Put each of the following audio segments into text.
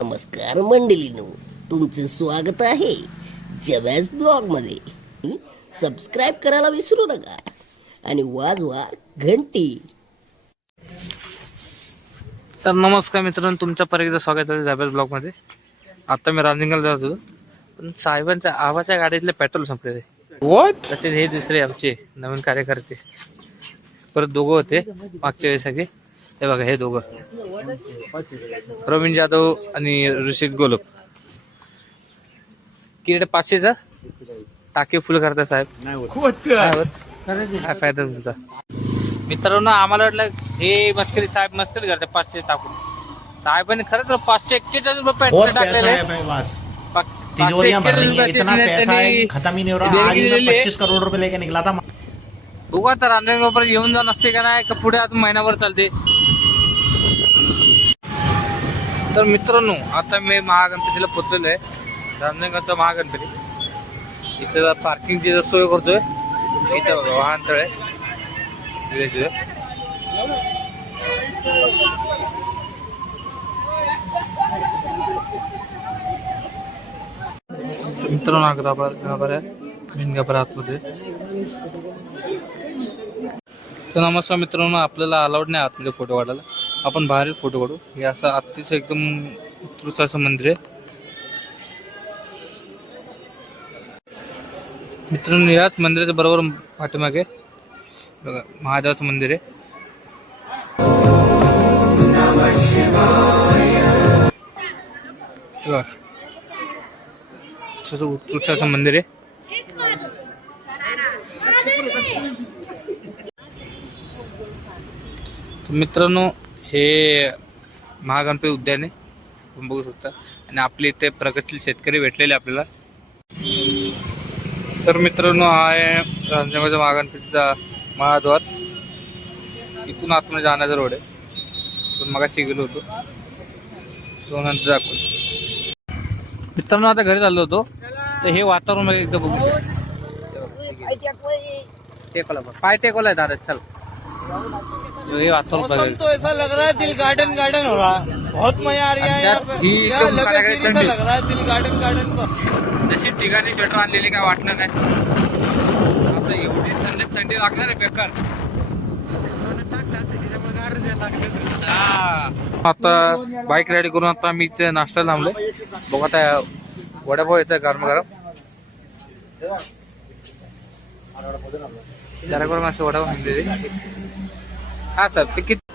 नमस्कार मंडळींनो, तुमचं स्वागत आहे जव्याज ब्लॉग मध्ये. सबस्क्राईब करायला विसरू नका आणि वाजवा घंटी. तर नमस्कार मित्रांनो, तुमच्या परत स्वागत आहे जव्याज ब्लॉग मध्ये. आता मी रांजणगावला जात होतो, पण साहेबांच्या आवाच्या गाडीतले पेट्रोल संपले. तसेच हे दुसरे आमचे नवीन कार्यकर्ते परत दोघं होते मागच्या वेळेस सगळे. हे बघा, हे दोघं प्रवीण जाधव आणि ऋषिक गोलप. किती 500चा टाके फुल करता साहेब. काय फायदा तुमचा मित्रांनो? आम्हाला वाटलं हे मस्करी, साहेब मस्करी करते 500 टाकून. साहेबांनी खरंच 541 रुपये पेट्रोल टाकलेले. 25 करोड़ रुपए लेके निकला था. बघू आता रांजणगाव येऊन जाऊन असते का नाही, का पुढे आता महिनाभर चालते. तर मित्रांनो, आता मी महागणपतीला पोचलेलो आहे. रांजणगावचा महागणपती. इथं पार्किंगची सोय करतोय. इथं वाहनतळ आहे. मित्रांनो, गाभार आहे मेन गाभार आतमध्ये. तर नमस्कार मित्रांनो, आपल्याला अलाउड नाही आतमध्ये फोटो काढायला. आपण बाहेर फोटो काढू. हे असं अतिशय एकदम उत्कृष्ट असं मंदिर आहे मित्रांनो. याच मंदिराच्या बरोबर पाठीमागे बघा महादेवाचं मंदिर आहे. बघा असं उत्कृष्ट असं मंदिर आहे. मित्रांनो, हे महागणपती उद्यान आहे, तुम्ही बघू शकता. आणि आपले इथे प्रगतशील शेतकरी भेटलेले आपल्याला. तर मित्रांनो, हा आहे रांजणगावच्या महागणपतीचा महाद्वार. इथून आतमध्ये जाण्याचा रोड आहे. पण मगाशी गेलो होतो, तो नंतर दाखवतो. मित्रांनो, आता घरी चाललो होतो, तर हे वातावरण एकदा बघू. टेकवला पाय टेकवलाय दादा. चल, ये वातावरण तो ऐसा लग रहा है दिल गार्डन गार्डन हो रहा है. बहुत मजा आ रहा है यहाँ पे. लग रहा है दिल गार्डन गार्डन को. जशी ठिकाणी स्वेटर आणलेली काय वाटणार नाही. आता एवढी थंडी लागणार आहे बेकार. आता बाईक राईड करून आता मी इथे नाश्ता थांबलोय. बघा आता वडापाव येतं गरम गरम. जरा करून असे वडापाव घेतलेले. हा सर,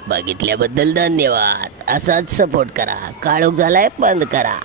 बघितल्याबद्दल धन्यवाद. असाच सपोर्ट करा. काळोख झालाय बंद करा.